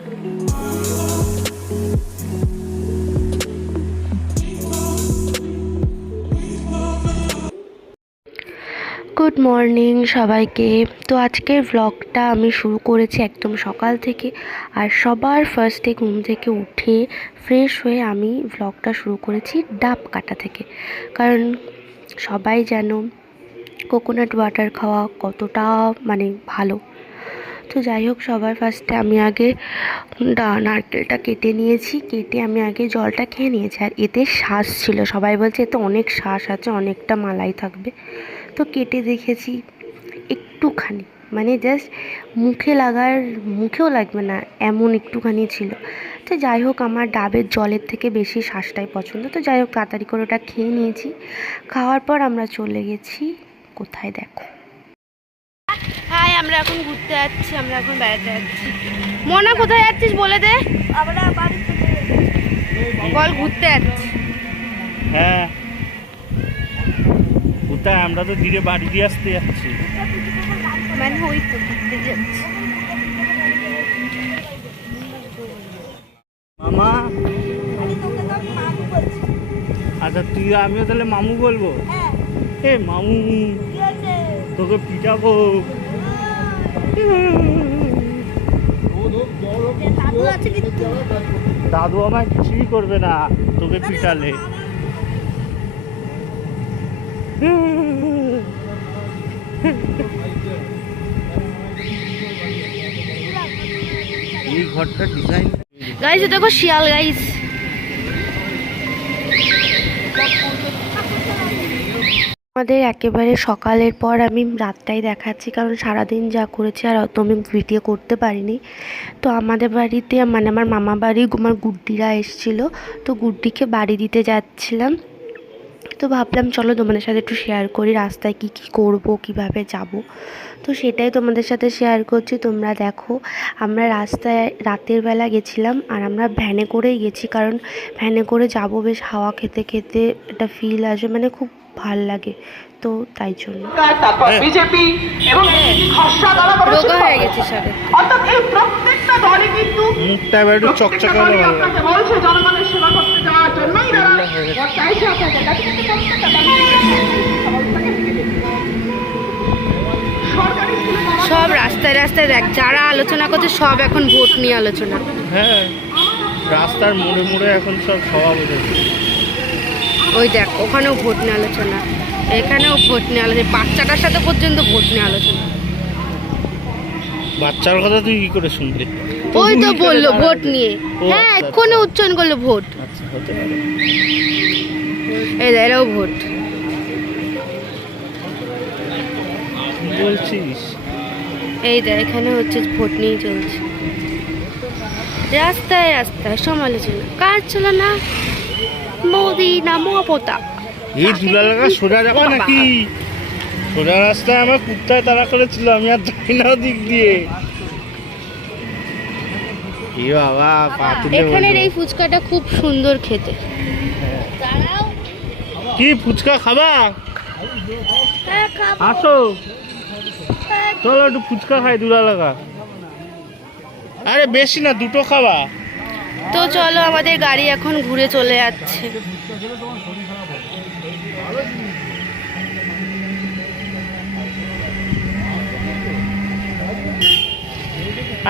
Good morning সবাইকে। তো আজকের ব্লগটা আমি শুরু করেছি একদম সকাল থেকে। আর সবার ফার্স্টে ঘুম থেকে উঠে ফ্রেশ হয়ে আমি ব্লগটা শুরু করেছি ডাব কাটা থেকে। কারণ সবাই যেন কোকোনাট ওয়াটার খাওয়া কতটা ভালো। তো যাই হোক, সবার ফার্স্টে আমি আগে নারকেলটা কেটে নিয়েছি। কেটে আমি আগে জলটা খেয়ে নিয়েছি। আর এতে শ্বাস ছিল, সবাই বলছে এতে অনেক শ্বাস আছে, অনেকটা মালাই থাকবে। তো কেটে দেখেছি একটুখানি, জাস্ট মুখেও লাগবে না এমন একটুখানি ছিল। তো যাই হোক, আমার ডাবের জলের থেকে বেশি শ্বাসটাই পছন্দ। তো যাই হোক, তাড়াতাড়ি করে ওটা খেয়ে নিয়েছি। খাওয়ার পর আমরা চলে গেছি কোথায় দেখো। হাই, আমরা এখন ঘুরতে যাচ্ছি, আমরা এখন বেড়াতে যাচ্ছি। মনা কোথায় যাচ্ছিস বলে দে। আমরা বাড়ি বল, ঘুরতে যাচ্ছি। হ্যাঁ, কোথায়? আমরা তো ধীরে বাড়ি দিয়ে আসতে যাচ্ছি। ওই তো ঘুরতে যাচ্ছি। মামা, আচ্ছা তুই আমিও তাহলে মামু বলবো। এ মামু, তোকে পিটাবো। দাদু আমায় কিছুই করবে না তোকে পিটালে। এই ঘরটার ডিজাইন গাইস, দেখো শিয়াল গাইস। আমাদের একেবারে সকালের পর আমি রাতটাই দেখাচ্ছি, কারণ সারাদিন যা করেছি আর অত আমি ভিডিও করতে পারিনি। তো আমাদের বাড়িতে আমার মামা বাড়ি আমার গুড্ডিরা এসেছিলো। তো গুড্ডিকে বাড়ি দিতে যাচ্ছিলাম। তো ভাবলাম চলো তোমাদের সাথে একটু শেয়ার করি রাস্তায় কি কি করব, কিভাবে যাব। তো সেটাই তোমাদের সাথে শেয়ার করছি। তোমরা দেখো, আমরা রাস্তায় রাতের বেলা গেছিলাম আর আমরা ভ্যানে করেই গেছি। কারণ ভ্যানে করে যাব, বেশ হাওয়া খেতে খেতে একটা ফিল আসে, খুব ভাল লাগে। তো তাই জন্য বিজেপি এবং রোগা হয়ে গেছে সাথে। অর্থাৎ এই প্রত্যেকটা দলই কিন্তু মুখটা একটু চকচকে হলো আপনাকে বলছে জনগণের সেবা করতে যাওয়ার জন্যই চাইছে আপনাকে কাছে প্রত্যেকটা সব রাস্তায় রাস্তায় দেখ, যারা আলোচনা করছে সব এখন ভোট নিয়ে আলোচনা। হ্যাঁ, রাস্তার মোড়ে মোড়ে এখন সব সভা বসেছে। ওই দেখ, ওখানেও ভোট নিয়ে আলোচনা, এখানেও ভোট নিয়ে আলোচনা, বাচ্চাটার সাথে পর্যন্ত ভোট নিয়ে আলোচনা। বাচ্চার কথা তুই কি করে শুনলি? ওই তো বললো ভোট নিয়ে। হ্যাঁ, আচ্ছা, এক্ষুনি উচ্চারণ করলো ভোট। আচ্ছা, হতে পারে। এই দেখ, এরাও ভোট বলছিস। এই দেখ, এখানে হচ্ছে ভোট নিয়ে চলছে। রাস্তায় রাস্তায় সমালোচনা, কার ছিল না মোদি না মমতা। এই দুলা লাগা সোজা যাবে নাকি? সোজা রাস্তায় আমার কুত্তায় তাড়া করেছিল, আমি আর যাই না দিক দিয়ে। এ বাবা, পা তুলে এখানের এই ফুচকাটা খুব সুন্দর খেতে। কি ফুচকা খাবা? আসো, চলো একটু ফুচকা খাই দুলা লাগা। আরে বেশি না, দুটো খাবা। তো চলো, আমাদের গাড়ি এখন ঘুরে চলে যাচ্ছে।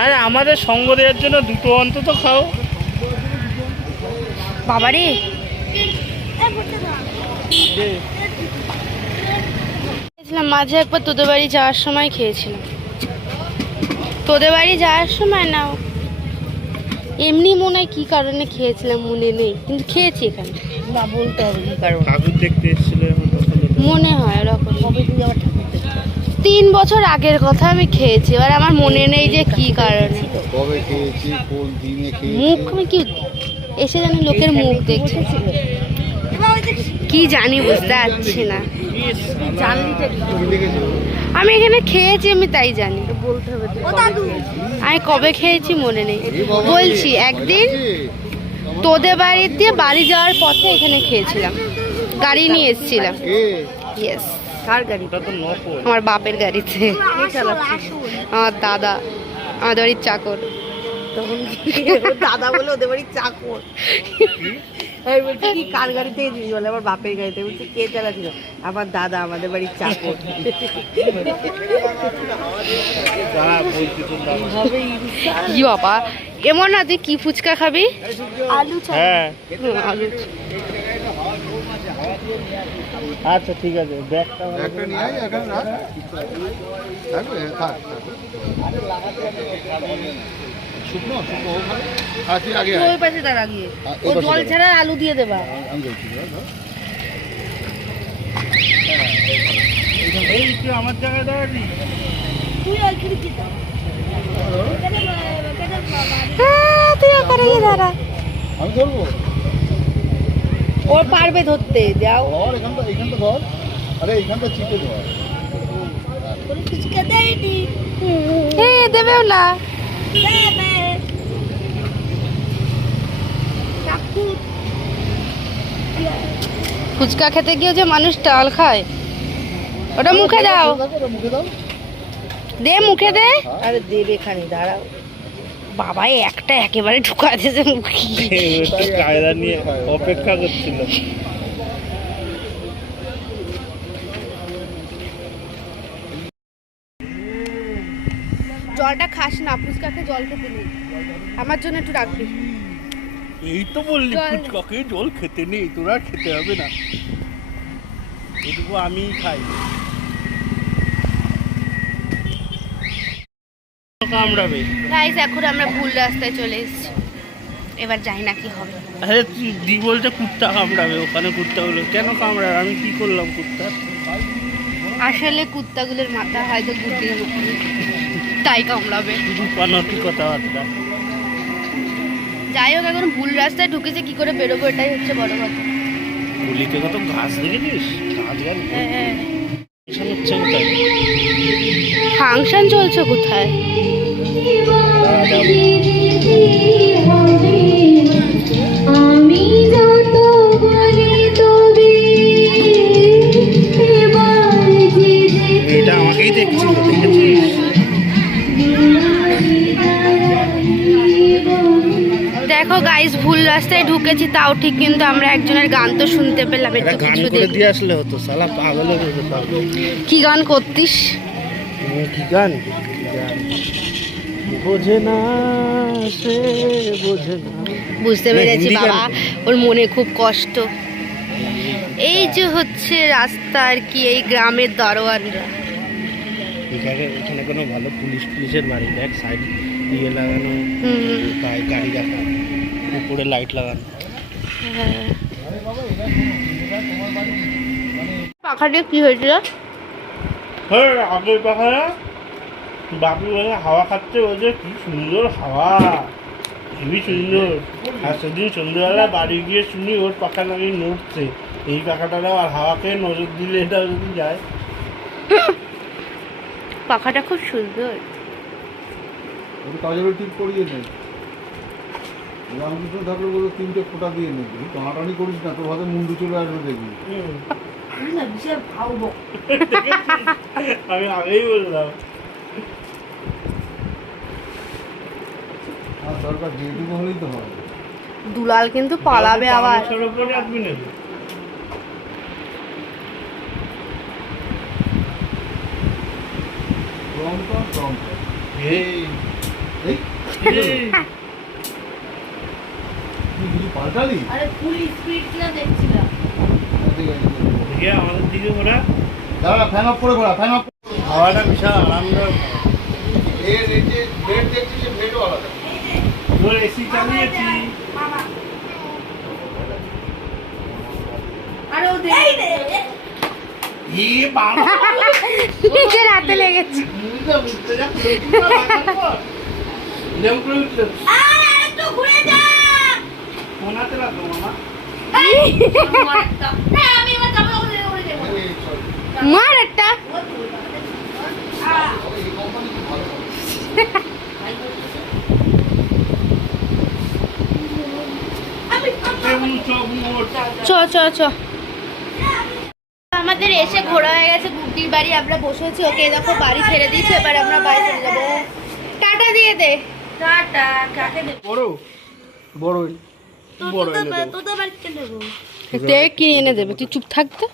আরে আমাদের সঙ্গ দেওয়ার জন্য দুটো অন্তত খাও। বাবারে, মাঝে একবার তোদের বাড়ি যাওয়ার সময় খেয়েছিলাম। তোদের বাড়ি যাওয়ার সময় না, এমনি মনে হয় কি কারণে খেয়েছিলাম মনে নেই, কিন্তু খেয়েছি এখানে। না বলতে হবে কি কারণ। ঠাকুর দেখতে এসেছিল মনে হয় ওরকম। 3 বছর আগের কথা আমি খেয়েছি, এবার আমার মনে নেই যে কি কারণে। কবে খেয়েছি, কোন দিনে খেয়েছি, মুখ আমি কি এসে জানি লোকের মুখ দেখছি, কি জানি বুঝতে পারছি না। আমি এখানে খেয়েছি, আমি তাই জানি। আমি কবে খেয়েছি মনে নেই। বলছি একদিন তোদের বাড়ি দিয়ে বাড়ি যাওয়ার পথে এখানে খেয়েছিলাম, গাড়ি নিয়ে এসেছিলাম। ইয়েস। কার গাড়ি? আমার বাপের গাড়িতে। আমার দাদা, আমাদের বাড়ির চাকর। তখন ওর দাদা বলে ওদের বাড়ির চাকর। আমি বলছি কি কার গাড়ি থেকে জিনিস বলে আমার বাপের গাড়িতে। বলছি কে চালাচ্ছিল? আমার দাদা, আমাদের বাড়ির চাকর। কি বাবা এমন না, তুই কি ফুচকা খাবি? আলু হ্যাঁ আলু। আচ্ছা ঠিক আছে, ব্যাগটা একটা নিয়ে আয়, এখানে রাখ। থাকবে? থাক, থাক। শুকনো শুকনো ওখানে। আর তুই আগে আয়। ওই পাশে দাঁড়া গিয়ে ও এই পাশে জল দাঁড়া। ছাড়া আলু দিয়ে দেবা। আমি বলছি, ধর। এই তুই আমার জায়গায় দাঁড়াবি। তুই ওখানে গিয়ে দাঁড়া। আমি ধরবো। ওর পারবে ধরতে, যাও। ধর এখানটা ধর। আরে এইখানটা চিপে ধর। দেবেও না। ফুচকা খেতে গিয়ে যে মানুষ টাল খায়, ওটা মুখে দাও। ওটা মুখে দাও। দে মুখে দে। আরে দেবে খানি, দাঁড়াও। বাবা একটা একেবারে ঢুকা দিয়েছে মুখে। কায়দা নিয়ে অপেক্ষা করছিল। জলটা খাস না, ফুচকাকে জল খেতে নেই। আমার জন্য একটু রাখবি। এই তো বললি জল। ফুচকাকে জল খেতে নেই, তোরা খেতে হবে না, এটুকু আমিই খাই। কামড়াবে। গাইস এখন আমরা ভুল রাস্তায় চলে এসেছি, এবার জানি না কি হবে। আরে তুই দি বলছে কুত্তা কামড়াবে, ওখানে কুত্তা হলো কেন কামড়াবে? আমি কি করলাম কুত্তা? আসলে কুত্তাগুলোর মাথা হয়তো গুটির উপরে, তাই কামড়াবে। রূপানতি কথাবার্তা। যাই হোক এখন ভুল রাস্তায় ঢুকেছে, কি করে বেরোবো এটাই হচ্ছে বড় কথা। গুলিতে কত ঘাস দেখেছিস? ঘাস গাছ হ্যাঁ। হচ্ছে কোথায়? ফাংশন চলছে কোথায়? দাঁড়া, যাবো। আমি যত বলি তবে এবার যে এটা আমাকেই দেখছিল, দেখেছিস? দেখো গাইস ভুল রাস্তায় ঢুকেছি তাও ঠিক, কিন্তু আমরা একজনের গান তো শুনতে পেলাম এটা একটু গান কিছু করে দিন। দিয়ে আসলে হতো, শালা পাগল হয়ে যেত। কি গান করতিস? কি গান? বোঝে না সে, বোঝে না। বুঝতে না, পেরেছি হিন্দি গান বাবা, তো। ওর মনে খুব কষ্ট। এই যে হচ্ছে রাস্তা আর কি, এই গ্রামের দারোয়ানরা। এখানে কোনো ভালো পুলিশের বাড়ি দেখ, সাইড ইয়ে লাগানো, হুম। গাড়ি রাখা, উপরে লাইট লাগানো। হ্যাঁ। পাখাটা কি হয়েছিল? হ্যাঁ আগের পাখানা বাপি বলে হাওয়া খাচ্ছে, বলছে কি সুন্দর হাওয়া, হেবি সুন্দর। আর সেদিন সন্ধ্যেবেলা বাড়ি গিয়ে শুনি ওর পাখা নাকি নড়ছে। এই পাখাটাও আর হাওয়াকে নজর দিলে এটাও যদি যায়। পাখাটা খুব সুন্দর। ওটা কাজলের টিপ করিয়ে নে। রামকৃষ্ণ ঠাকুর বলে 3টে ফোঁটা দিয়ে নেবি। টানাটানি করিস না, তোর হাতে মুন্ডু চলে আসবে দেখবি। আমি আগেই বললাম। আর সরকার যেটুকু হলেই তো হয়। দুলাল কিন্তু পালাবে আবার। পাংশার উপরে রাখবি নাকি? টম। এই এই এই, তুই কিছু পাল্টালি? আরে ফুল স্পিড না দেখছিলাম। ঠিক আছে। দেখে আমাদের দিকে ওরা দাঁড়া, ফ্যান অফ করে ঘোরা, ফ্যান অফ। হাওয়াটা বিশাল আরামদায়ক। এর যে বেড দেখছি, যে বেডও আলাদা। তোর এসি চালিয়েছি। আরে ও দেখ, ই বাবা, নিজের হাতে লেগেছে। মুখটা উঠতে যা যেমন করে উঠলো। ফোনাতে রাখো মামা। মার একটা। কেমন চোখ মোট। চ চ চ। আমাদের এসে ঘোরা হয়ে গেছে গুটির বাড়ি, আমরা বসেছি। ওকে দেখো বাড়ি ছেড়ে দিয়েছে, এবার আমরা বাড়ি চলে যাবো। টাটা দিয়ে দে। টাটা কাকে দেব বড় বড় বড় এনে দেবো। তোদের বাড়িতে দেবো তে কি এনে দেবে তুই চুপ থাকতে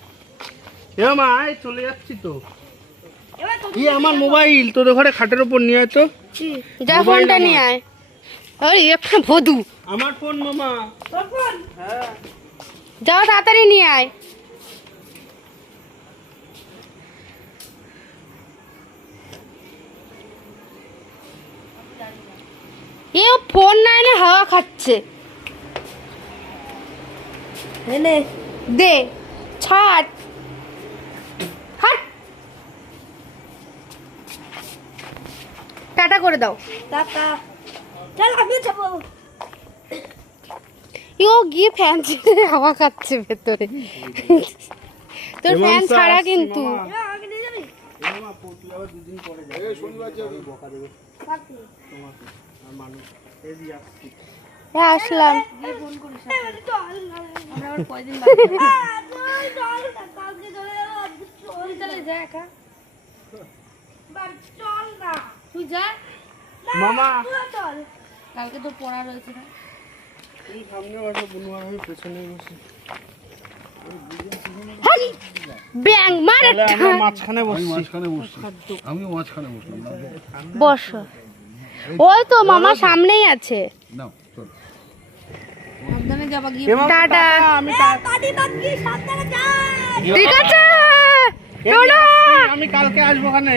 এ মা এই চলে যাচ্ছি তো কি আমার মোবাইল তোদের ঘরে খাটের উপর নিয়ে আয় তো যা মোবাইল ফোনটা আমার। নিয়ে আয় ওই একটা ভদু আমার ফোন মামা যাও তাড়াতাড়ি নিয়ে আয় এ ফোন না এনে হাওয়া খাচ্ছে এনে দে ছাড় হাট টাটা করে দাও টাটা চল আমি যাবো ও গিয়ে ফ্যান ছেড়ে হাওয়া খাচ্ছে ভেতরে তোর এমন ফ্যান তো ছাড়া আসছি কিন্তু মামা। মামা, তুই আবার দুদিন পরে যাবি। শনিবার যাবি বকা দেবে তোমাকে আর মানুষ এই দিয়ে আসছি। হ্যাঁ আসলাম তুই যা মামা কালকে তো পড়া রয়েছে না তুমি সামনে বসো বুনুয়া আমি পেছনে বসি ব্যাং মার তাহলে আমরা মাঝখানে আমি বসছি মাঝখানে বসছি আমিও মাঝখানে বসলাম না বস ওই তো মামা সামনেই আছে নাও চল এ মামা, টাটা। আমি ঠিক আছে এই যে আসছি, আমি কালকে আসবো ওখানে